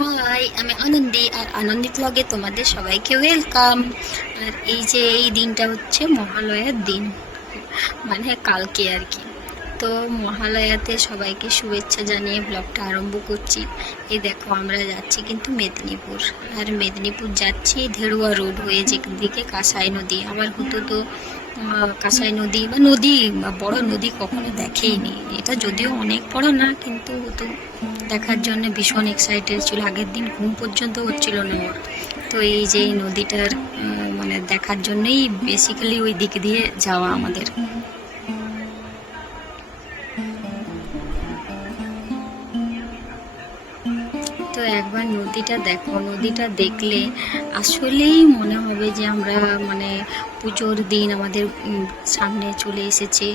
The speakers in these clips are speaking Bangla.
হাই, আমি আনন্দি আর আনন্দি ব্লগে তোমাদের সবাইকে ওয়েলকাম। আর এই যে এই দিনটা হচ্ছে মহালয়ার দিন, মানে কালকে আর কি। তো মহালয়াতে সবাইকে শুভেচ্ছা জানিয়ে ব্লগটা আরম্ভ করছি। এই দেখো আমরা যাচ্ছি কিন্তু মেদিনীপুর, আর মেদিনীপুর যাচ্ছি ধেড়ুয়া রোড হয়ে, যেদিকে কাঁসাই নদী। আমার হতো তো কাঁসাই নদী বা নদী বা বড় নদী কখনো দেখেইনি। এটা যদিও অনেক বড় না, কিন্তু তো দেখার জন্য ভীষণ এক্সাইটেড ছিল। আগের দিন ঘুম পর্যন্ত হচ্ছিল না ওর। তো এই যে এই নদীটার মানে দেখার জন্যই বেসিক্যালি ওই দিক দিয়ে যাওয়া আমাদের। তো একবার নদীটা দেখো, নদীটা দেখলে আসলেই মনে হবে যে আমরা মানে পুজোর দিন আমাদের সামনে চলে এসেছে।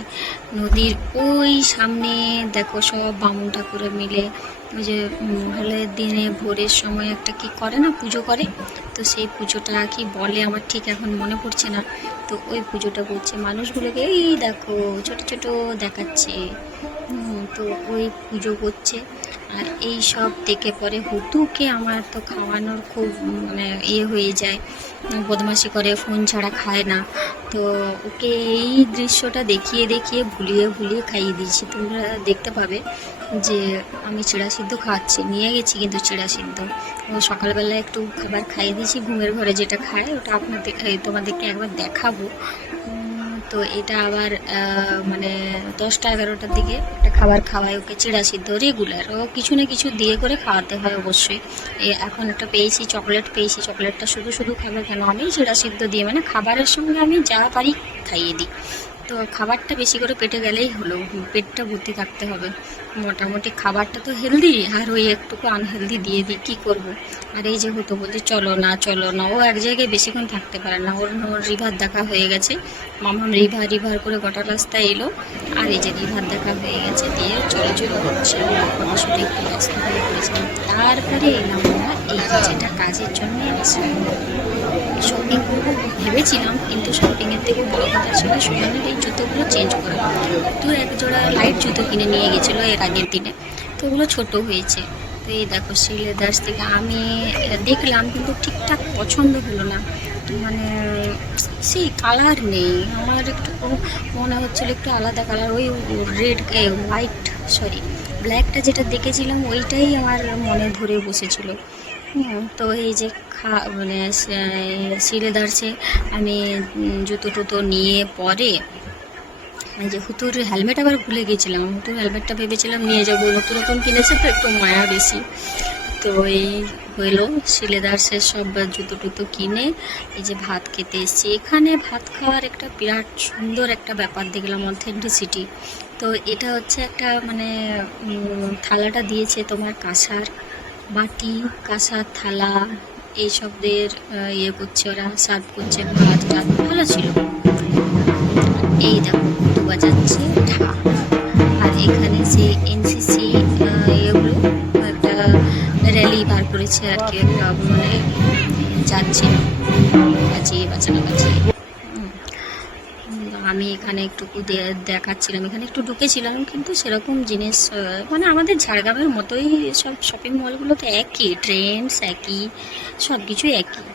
নদীর ওই সামনে দেখো সব বামুন ঠাকুরে মিলে ওই যে মহালয়ের দিনে ভোরের সময় একটা কি করে না, পুজো করে। তো সেই পুজোটা কি বলে আমার ঠিক এখন মনে পড়ছে না। তো ওই পুজোটা করছে, মানুষগুলোকে এই দেখো ছোট ছোট দেখাচ্ছে। তো ওই পুজো করছে। আর এই সব দেখে পরে হুতুকে আমার তো খাওয়ানোর খুব মানে হয়ে যায়, বদমাশি করে, ফোন ছাড়া খায় না। তো ওকে এই দৃশ্যটা দেখিয়ে দেখিয়ে ভুলিয়ে ভুলিয়ে খাইয়ে দিয়েছি। তোমরা দেখতে পাবে যে আমি চিড়া সিদ্ধ খাওয়াচ্ছি, নিয়ে গেছি কিন্তু চিড়া সিদ্ধ। ও সকালবেলা একটু খাবার খাইয়ে দিয়েছি ঘুমের ঘরে যেটা খায়, ওটা তোমাদেরকে একবার দেখাবো। তো এটা আবার মানে 10টা 11টার দিকে একটা খাবার খাওয়ায় ওকে, চিড়া সিদ্ধ রেগুলার। ও কিছু না কিছু দিয়ে করে খাওয়াতে হয় অবশ্যই। এখন একটা পেয়েছি চকলেট, পেয়েছি চকলেটটা শুধু শুধু খাবে কেন, আমি চিড়া সিদ্ধ দিয়ে মানে খাবারের সঙ্গে আমি যা পারি খাইয়ে দিই। তো খাবারটা বেশি করে পেটে গেলেই হলো, পেটটা ভর্তি থাকতে হবে। মোটামুটি খাবারটা তো হেলদি, আর ওই একটুকু আনহেলদি দিয়ে দিই, কী করবো। আর এই যে হতো বলছে চলো না চলো না, ও এক জায়গায় বেশিক্ষণ থাকতে পারে না। ওর রিভার দেখা হয়ে গেছে, মামাম রিভার রিভার করে গোটা রাস্তায় এলো। আর এই যে রিভার দেখা হয়ে গেছে, দিয়ে চলে চলে হচ্ছে ফটোশুটে একটু ব্যস্ত হয়ে পড়েছিলাম। তারপরে এলাম আমরা এই যেটা কাজের জন্য শপিং করবো ভেবেছিলাম, কিন্তু শপিংয়ের থেকে বড় কথা ছিল সুজনের এই জুতোগুলো চেঞ্জ করা। তো এক জোড়া লাইট জুতো কিনে নিয়ে গেছিলো এর আগের দিনে, তো ওগুলো ছোটো হয়েছে। তো এই দেখো শ্রীলেদার্স থেকে আমি দেখলাম, কিন্তু ঠিকঠাক পছন্দ হলো না। মানে সেই কালার নেই, আমার একটু মনে হচ্ছিলো একটু আলাদা কালার, ওই রেড হোয়াইট সরি ব্ল্যাকটা যেটা দেখেছিলাম ওইটাই আমার মনে ধরে বসেছিল। তো এই যে মানে শ্রীলেদার্সে আমি জুতো টুতো নিয়ে পরে এই যে হুতুর হেলমেট আবার ভুলে গেছিলাম। হুতুর হেলমেটটা ভেবেছিলাম নিয়ে যাবো, নতুন নতুন কিনেছে তো একটু মায়া বেশি। তো এই হইলো শ্রীলেদার্সের সব জুতো টুতো কিনে এই যে ভাত খেতে এসেছি। এখানে ভাত খাওয়ার একটা বিরাট সুন্দর একটা ব্যাপার দেখলাম, অথেন্টিসিটি। তো এটা হচ্ছে একটা মানে থালাটা দিয়েছে তোমার কাঁসার বাটি, কাঁসার থালা, এইসবদের করছে, ওরা সার্ভ করছে ভাত টাত, ভালো ছিল। এই দেখো কত বাজাচ্ছে ঢা। আর এখানে সে এনসিসি এগুলো একটা র্যালি বার করেছে আর কি, একটা মানে যাচ্ছে বাজিয়ে বাঁচানো বাজিয়ে। আমি এখানে একটু দেখাচ্ছিলাম, এখানে একটু ঢুকেছিলাম, কিন্তু সেরকম জিনিস মানে আমাদের ঝাড়গ্রামের মতোই সব শপিং মলগুলো তো একই, ট্রেন্ডস একই, সব কিছু একই।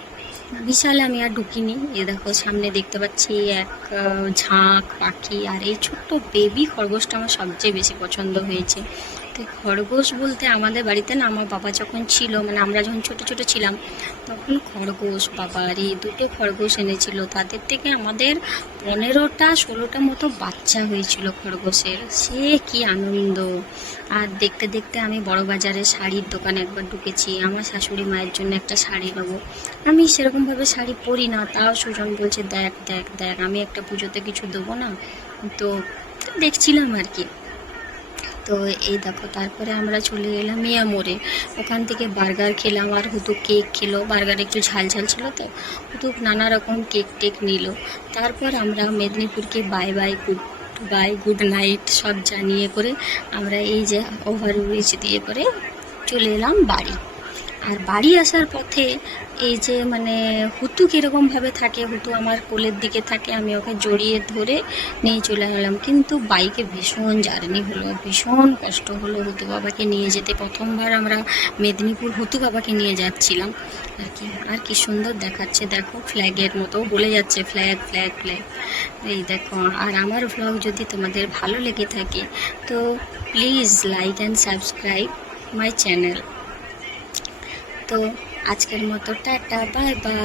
বিশালে আমি আর ঢুকিনি। এ দেখো সামনে দেখতে পাচ্ছি এক ঝাঁক পাখি, আর এই ছোট্ট বেবি খরগোশটা আমার সবচেয়ে বেশি পছন্দ হয়েছে। তো খরগোশ বলতে আমাদের বাড়িতে না, আমার বাবা যখন ছিল মানে আমরা যখন ছোট ছোট ছিলাম তখন খরগোশ, বাবার এই দুটো খরগোশ এনেছিল, তাদের থেকে আমাদের 15টা 16টা মতো বাচ্চা হয়েছিল খরগোশের। সে কি আনন্দ! আর দেখতে দেখতে আমি বড় বাজারে শাড়ির দোকানে একবার ঢুকেছি, আমার শাশুড়ি মায়ের জন্য একটা শাড়ি নেবো। আমি সেরকমভাবে শাড়ি পরি না, তাও সুজন বলছে দেখ দেখ দেখ, আমি একটা পুজোতে কিছু দেবো না, তো দেখছিলাম আর কি। তো এই দেখো তারপরে আমরা চলে এলাম মিয়া মোড়ে, ওখান থেকে বার্গার খেলাম, আর হুতু কেক খেলো। বার্গার একটু ঝাল ঝাল ছিল, তো হুতু নানা রকম কেক টেক নিল। তারপর আমরা মেদিনীপুরকে বাই বাই গুড নাইট সব জানিয়ে করে আমরা এই যে ওভারব্রিজ দিয়ে করে চলে এলাম বাড়ি। আর বাড়ি আসার পথে এই যে মানে হুতু কীরকমভাবে থাকে, হুতু আমার কোলের দিকে থাকে, আমি ওকে জড়িয়ে ধরে নিয়ে চলে গেলাম। কিন্তু বাইকে ভীষণ জার্নি হলো, ভীষণ কষ্ট হলো হুতু বাবাকে নিয়ে যেতে। প্রথমবার আমরা মেদিনীপুর হুতু বাবাকে নিয়ে যাচ্ছিলাম আর কি। আর কি সুন্দর দেখাচ্ছে দেখো, ফ্ল্যাগের মতো বলে যাচ্ছে ফ্ল্যাগ ফ্ল্যাগ ফ্ল্যাগ। এই দেখো, আর আমার ভ্লগ যদি তোমাদের ভালো লেগে থাকে তো please like and subscribe my channel. তো আজকের মতো টাটা, বাই বাই।